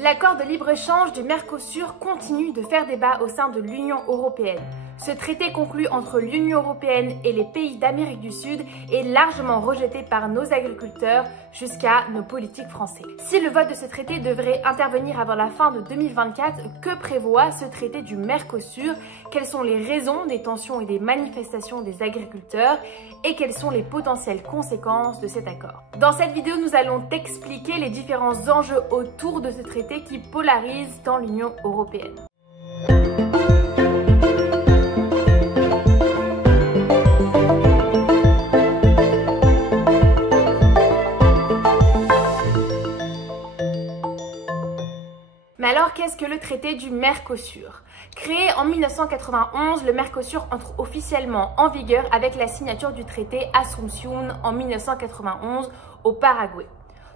L'accord de libre-échange du Mercosur continue de faire débat au sein de l'Union européenne. Ce traité conclu entre l'Union européenne et les pays d'Amérique du Sud est largement rejeté par nos agriculteurs jusqu'à nos politiques français. Si le vote de ce traité devrait intervenir avant la fin de 2024, que prévoit ce traité du Mercosur? Quelles sont les raisons des tensions et des manifestations des agriculteurs? Et quelles sont les potentielles conséquences de cet accord? Dans cette vidéo, nous allons t'expliquer les différents enjeux autour de ce traité qui polarise dans l'Union européenne. Mais alors, qu'est-ce que le traité du Mercosur? Créé en 1991, le Mercosur entre officiellement en vigueur avec la signature du traité Asunción en 1991 au Paraguay.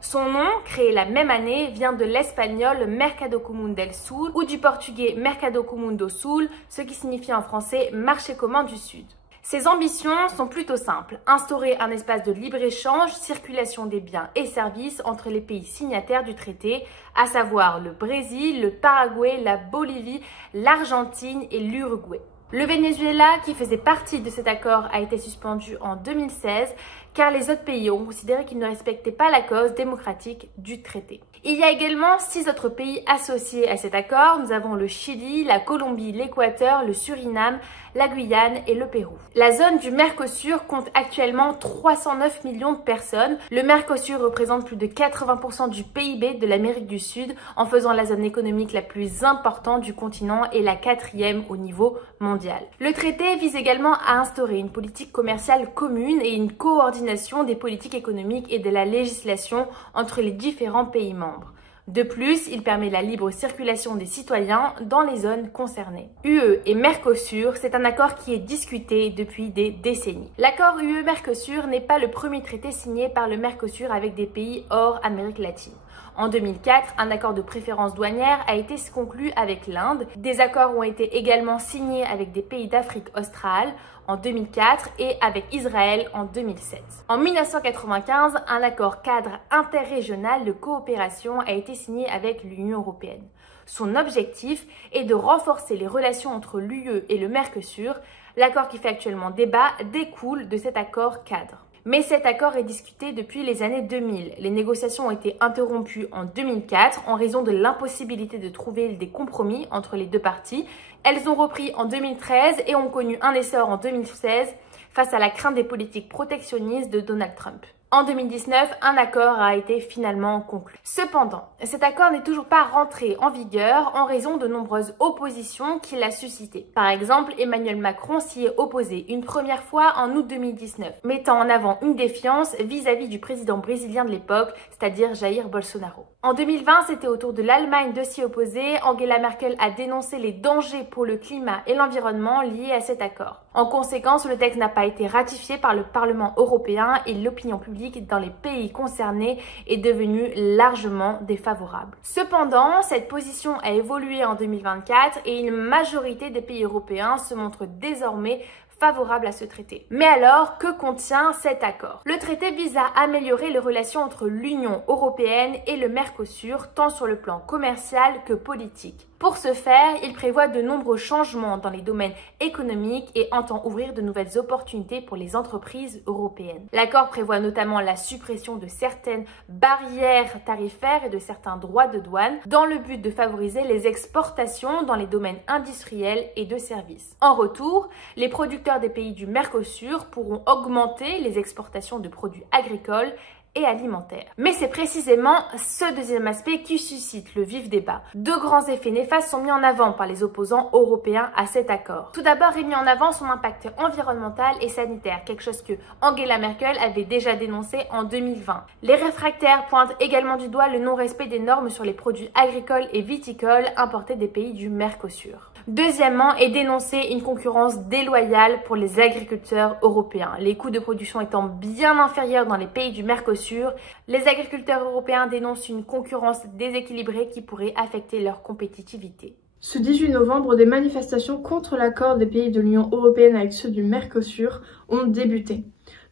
Son nom, créé la même année, vient de l'espagnol Mercado Común del Sur ou du portugais Mercado Común do Sul, ce qui signifie en français marché commun du Sud. Ses ambitions sont plutôt simples, instaurer un espace de libre-échange, circulation des biens et services entre les pays signataires du traité, à savoir le Brésil, le Paraguay, la Bolivie, l'Argentine et l'Uruguay. Le Venezuela, qui faisait partie de cet accord, a été suspendu en 2016 car les autres pays ont considéré qu'ils ne respectaient pas la cause démocratique du traité. Il y a également 6 autres pays associés à cet accord. Nous avons le Chili, la Colombie, l'Équateur, le Suriname, la Guyane et le Pérou. La zone du Mercosur compte actuellement 309 millions de personnes. Le Mercosur représente plus de 80% du PIB de l'Amérique du Sud en faisant la zone économique la plus importante du continent et la 4e au niveau mondial. Le traité vise également à instaurer une politique commerciale commune et une coordination des politiques économiques et de la législation entre les différents pays membres. De plus, il permet la libre circulation des citoyens dans les zones concernées. UE et Mercosur, c'est un accord qui est discuté depuis des décennies. L'accord UE-Mercosur n'est pas le premier traité signé par le Mercosur avec des pays hors Amérique latine. En 2004, un accord de préférence douanière a été conclu avec l'Inde. Des accords ont été également signés avec des pays d'Afrique australe en 2004 et avec Israël en 2007. En 1995, un accord cadre interrégional de coopération a été signé avec l'Union européenne. Son objectif est de renforcer les relations entre l'UE et le Mercosur. L'accord qui fait actuellement débat découle de cet accord cadre. Mais cet accord est discuté depuis les années 2000. Les négociations ont été interrompues en 2004 en raison de l'impossibilité de trouver des compromis entre les deux parties. Elles ont repris en 2013 et ont connu un essor en 2016 face à la crainte des politiques protectionnistes de Donald Trump. En 2019, un accord a été finalement conclu. Cependant, cet accord n'est toujours pas rentré en vigueur en raison de nombreuses oppositions qu'il a suscitées. Par exemple, Emmanuel Macron s'y est opposé une première fois en août 2019, mettant en avant une défiance vis-à-vis du président brésilien de l'époque, c'est-à-dire Jair Bolsonaro. En 2020, c'était au tour de l'Allemagne de s'y opposer. Angela Merkel a dénoncé les dangers pour le climat et l'environnement liés à cet accord. En conséquence, le texte n'a pas été ratifié par le Parlement européen et l'opinion publique dans les pays concernés est devenue largement défavorable. Cependant, cette position a évolué en 2024 et une majorité des pays européens se montrent désormais favorable à ce traité. Mais alors, que contient cet accord? Le traité vise à améliorer les relations entre l'Union européenne et le Mercosur, tant sur le plan commercial que politique. Pour ce faire, il prévoit de nombreux changements dans les domaines économiques et entend ouvrir de nouvelles opportunités pour les entreprises européennes. L'accord prévoit notamment la suppression de certaines barrières tarifaires et de certains droits de douane dans le but de favoriser les exportations dans les domaines industriels et de services. En retour, les producteurs des pays du Mercosur pourront augmenter les exportations de produits agricoles et alimentaire. Mais c'est précisément ce deuxième aspect qui suscite le vif débat. Deux grands effets néfastes sont mis en avant par les opposants européens à cet accord. Tout d'abord est mis en avant son impact environnemental et sanitaire, quelque chose que Angela Merkel avait déjà dénoncé en 2020. Les réfractaires pointent également du doigt le non-respect des normes sur les produits agricoles et viticoles importés des pays du Mercosur. Deuxièmement est dénoncée une concurrence déloyale pour les agriculteurs européens. Les coûts de production étant bien inférieurs dans les pays du Mercosur, les agriculteurs européens dénoncent une concurrence déséquilibrée qui pourrait affecter leur compétitivité. Ce 18 novembre, des manifestations contre l'accord des pays de l'Union européenne avec ceux du Mercosur ont débuté.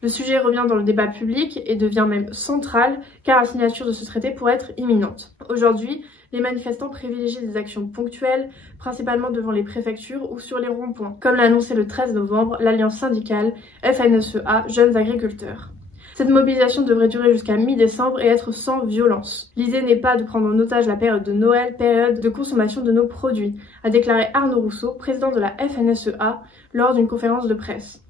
Le sujet revient dans le débat public et devient même central car la signature de ce traité pourrait être imminente. Aujourd'hui, les manifestants privilégient des actions ponctuelles, principalement devant les préfectures ou sur les ronds-points, comme l'a annoncé le 13 novembre l'alliance syndicale FNSEA Jeunes Agriculteurs. Cette mobilisation devrait durer jusqu'à mi-décembre et être sans violence. L'idée n'est pas de prendre en otage la période de Noël, période de consommation de nos produits, a déclaré Arnaud Rousseau, président de la FNSEA, lors d'une conférence de presse.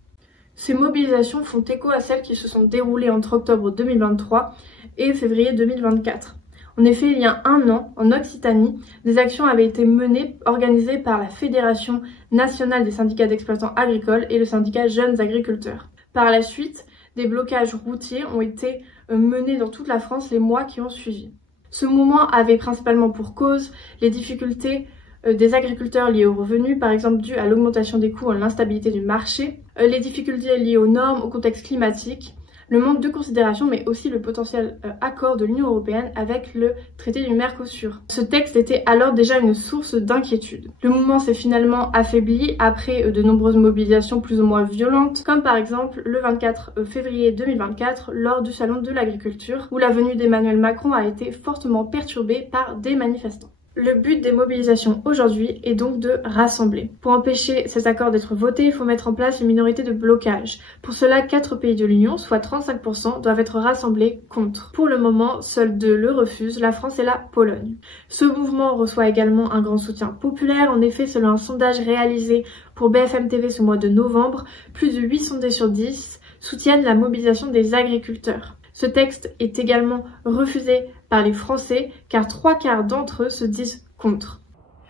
Ces mobilisations font écho à celles qui se sont déroulées entre octobre 2023 et février 2024. En effet, il y a un an, en Occitanie, des actions avaient été menées, organisées par la Fédération nationale des syndicats d'exploitants agricoles et le syndicat Jeunes Agriculteurs. Par la suite, des blocages routiers ont été menés dans toute la France les mois qui ont suivi. Ce mouvement avait principalement pour cause les difficultés des agriculteurs liés aux revenus, par exemple dû à l'augmentation des coûts et à l'instabilité du marché, les difficultés liées aux normes, au contexte climatique, le manque de considération, mais aussi le potentiel accord de l'Union européenne avec le traité du Mercosur. Ce texte était alors déjà une source d'inquiétude. Le mouvement s'est finalement affaibli après de nombreuses mobilisations plus ou moins violentes, comme par exemple le 24 février 2024 lors du Salon de l'agriculture, où la venue d'Emmanuel Macron a été fortement perturbée par des manifestants. Le but des mobilisations aujourd'hui est donc de rassembler. Pour empêcher cet accord d'être voté, il faut mettre en place une minorité de blocage. Pour cela, 4 pays de l'Union, soit 35%, doivent être rassemblés contre. Pour le moment, seuls 2 le refusent, la France et la Pologne. Ce mouvement reçoit également un grand soutien populaire. En effet, selon un sondage réalisé pour BFM TV ce mois de novembre, plus de 8 sondés sur 10 soutiennent la mobilisation des agriculteurs. Ce texte est également refusé par les Français car 3/4 d'entre eux se disent contre.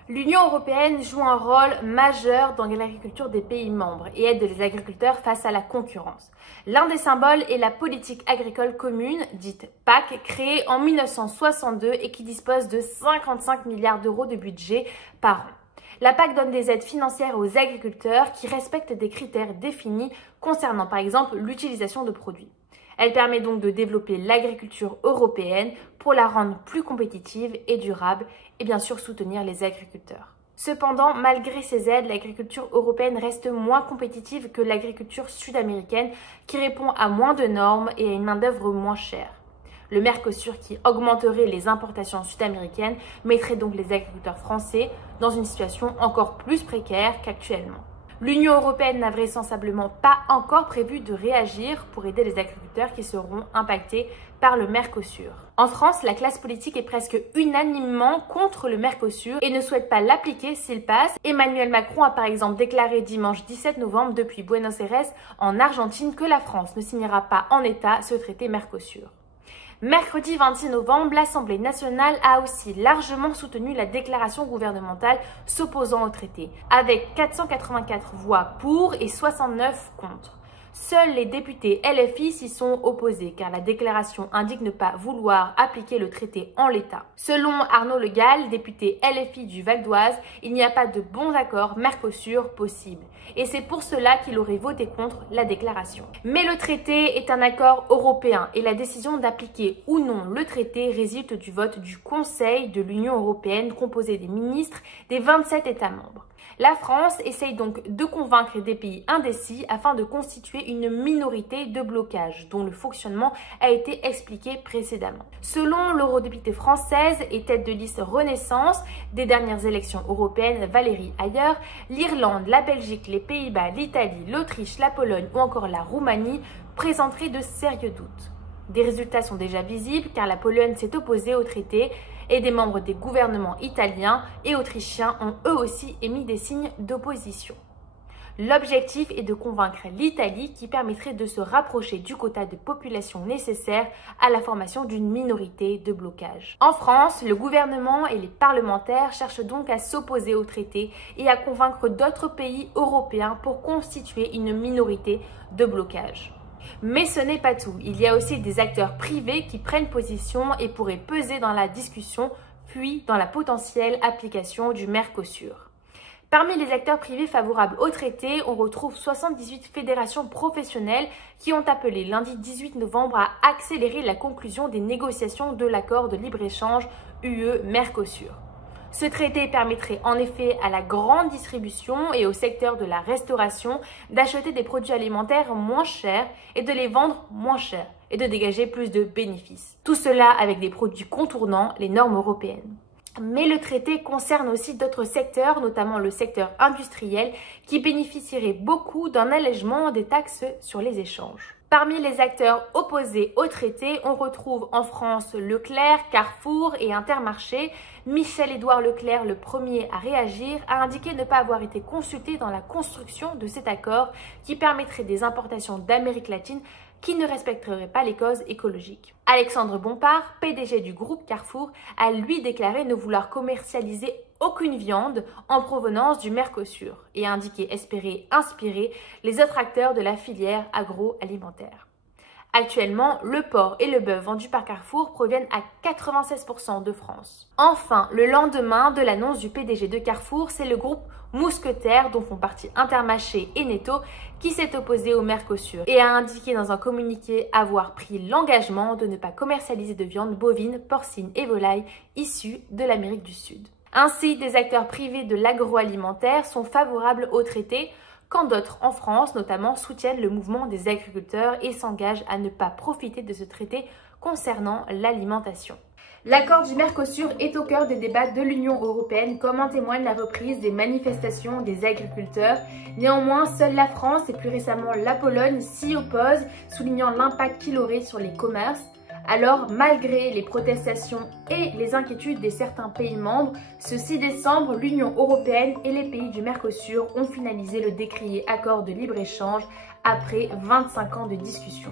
L'Union européenne joue un rôle majeur dans l'agriculture des pays membres et aide les agriculteurs face à la concurrence. L'un des symboles est la politique agricole commune, dite PAC, créée en 1962 et qui dispose de 55 milliards d'euros de budget par an. La PAC donne des aides financières aux agriculteurs qui respectent des critères définis concernant par exemple l'utilisation de produits. Elle permet donc de développer l'agriculture européenne pour la rendre plus compétitive et durable et bien sûr soutenir les agriculteurs. Cependant, malgré ces aides, l'agriculture européenne reste moins compétitive que l'agriculture sud-américaine qui répond à moins de normes et à une main-d'œuvre moins chère. Le Mercosur qui augmenterait les importations sud-américaines mettrait donc les agriculteurs français dans une situation encore plus précaire qu'actuellement. L'Union européenne n'a vraisemblablement pas encore prévu de réagir pour aider les agriculteurs qui seront impactés par le Mercosur. En France, la classe politique est presque unanimement contre le Mercosur et ne souhaite pas l'appliquer s'il passe. Emmanuel Macron a par exemple déclaré dimanche 17 novembre depuis Buenos Aires en Argentine que la France ne signera pas en état ce traité Mercosur. Mercredi 26 novembre, l'Assemblée nationale a aussi largement soutenu la déclaration gouvernementale s'opposant au traité, avec 484 voix pour et 69 contre. Seuls les députés LFI s'y sont opposés car la déclaration indique ne pas vouloir appliquer le traité en l'état. Selon Arnaud Le Gall, député LFI du Val d'Oise, il n'y a pas de bon accord Mercosur possible. Et c'est pour cela qu'il aurait voté contre la déclaration. Mais le traité est un accord européen et la décision d'appliquer ou non le traité résulte du vote du Conseil de l'Union européenne composé des ministres des 27 États membres. La France essaye donc de convaincre des pays indécis afin de constituer une minorité de blocage dont le fonctionnement a été expliqué précédemment. Selon l'eurodéputée française et tête de liste Renaissance des dernières élections européennes Valérie Ayer, l'Irlande, la Belgique, les Pays-Bas, l'Italie, l'Autriche, la Pologne ou encore la Roumanie présenteraient de sérieux doutes. Des résultats sont déjà visibles car la Pologne s'est opposée au traité et des membres des gouvernements italiens et autrichiens ont eux aussi émis des signes d'opposition. L'objectif est de convaincre l'Italie qui permettrait de se rapprocher du quota de population nécessaire à la formation d'une minorité de blocage. En France, le gouvernement et les parlementaires cherchent donc à s'opposer au traité et à convaincre d'autres pays européens pour constituer une minorité de blocage. Mais ce n'est pas tout, il y a aussi des acteurs privés qui prennent position et pourraient peser dans la discussion, puis dans la potentielle application du Mercosur. Parmi les acteurs privés favorables au traité, on retrouve 78 fédérations professionnelles qui ont appelé lundi 18 novembre à accélérer la conclusion des négociations de l'accord de libre-échange UE-Mercosur. Ce traité permettrait en effet à la grande distribution et au secteur de la restauration d'acheter des produits alimentaires moins chers et de les vendre moins chers et de dégager plus de bénéfices. Tout cela avec des produits contournant les normes européennes. Mais le traité concerne aussi d'autres secteurs, notamment le secteur industriel, qui bénéficierait beaucoup d'un allègement des taxes sur les échanges. Parmi les acteurs opposés au traité, on retrouve en France Leclerc, Carrefour et Intermarché. Michel-Édouard Leclerc, le premier à réagir, a indiqué ne pas avoir été consulté dans la construction de cet accord qui permettrait des importations d'Amérique latine qui ne respecterait pas les causes écologiques. Alexandre Bompard, PDG du groupe Carrefour, a lui déclaré ne vouloir commercialiser aucune viande en provenance du Mercosur et a indiqué espérer inspirer les autres acteurs de la filière agroalimentaire. Actuellement, le porc et le bœuf vendus par Carrefour proviennent à 96% de France. Enfin, le lendemain de l'annonce du PDG de Carrefour, c'est le groupe Mousquetaire, dont font partie Intermarché et Netto, qui s'est opposé au Mercosur et a indiqué dans un communiqué avoir pris l'engagement de ne pas commercialiser de viande bovine, porcine et volaille issues de l'Amérique du Sud. Ainsi, des acteurs privés de l'agroalimentaire sont favorables au traité, quand d'autres en France notamment soutiennent le mouvement des agriculteurs et s'engagent à ne pas profiter de ce traité concernant l'alimentation. L'accord du Mercosur est au cœur des débats de l'Union européenne, comme en témoigne la reprise des manifestations des agriculteurs. Néanmoins, seule la France et plus récemment la Pologne s'y opposent, soulignant l'impact qu'il aurait sur les commerces. Alors, malgré les protestations et les inquiétudes de certains pays membres, ce 6 décembre, l'Union européenne et les pays du Mercosur ont finalisé le décrié accord de libre-échange après 25 ans de discussion.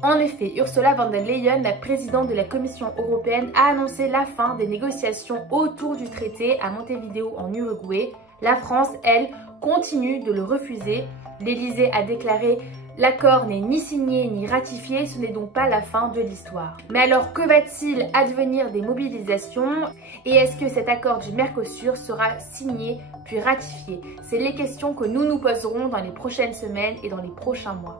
En effet, Ursula von der Leyen, la présidente de la Commission européenne, a annoncé la fin des négociations autour du traité à Montevideo en Uruguay. La France, elle, continue de le refuser. L'Elysée a déclaré « L'accord n'est ni signé ni ratifié, ce n'est donc pas la fin de l'histoire ». Mais alors, que va-t-il advenir des mobilisations? Et est-ce que cet accord du Mercosur sera signé puis ratifié? C'est les questions que nous nous poserons dans les prochaines semaines et dans les prochains mois.